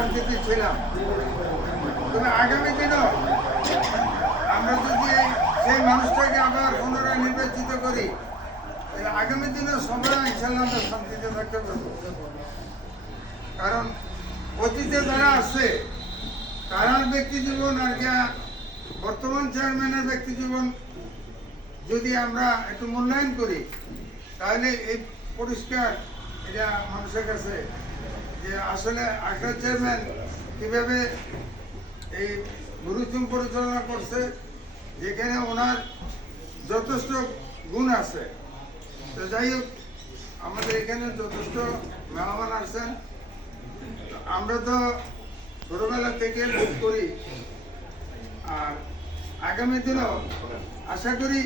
আমরা শান্তিতে ছিলাম। তবে আগামী দিনও আমরা যদি সেই মানুষটাকে আবার পুনরায় নির্বাচিত করি আগামী দিনে সবাই ইনশাল্লাহ আমরা শান্তিতে থাকতে পারব। কারণ অতীতে যারা আছে, তারার ব্যক্তি জীবন আর যা বর্তমান চেয়ারম্যানের ব্যক্তি জীবন যদি আমরা একটু মূল্যায়ন করি, তাহলে এই পরিষ্কার এটা মানুষের কাছে যে আসলে আগের চেয়ারম্যান কীভাবে এই গুরুচুম পরিচালনা করছে, যেখানে ওনার যথেষ্ট গুণ আছে। তো যাই হোক, আমাদের এখানে যথেষ্ট মেহমান আসছেন আমরা তো ছোটবেলা থেকে ভোট করি। আর আগামী দিনেও আশা করি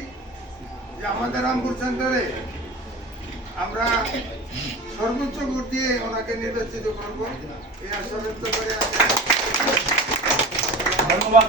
যে আমাদের রামপুর সেন্টারে আমরা সর্বোচ্চ ভোট দিয়ে ওনাকে নির্বাচিত করব। এই আশা ব্যক্ত করে ধন্যবাদ।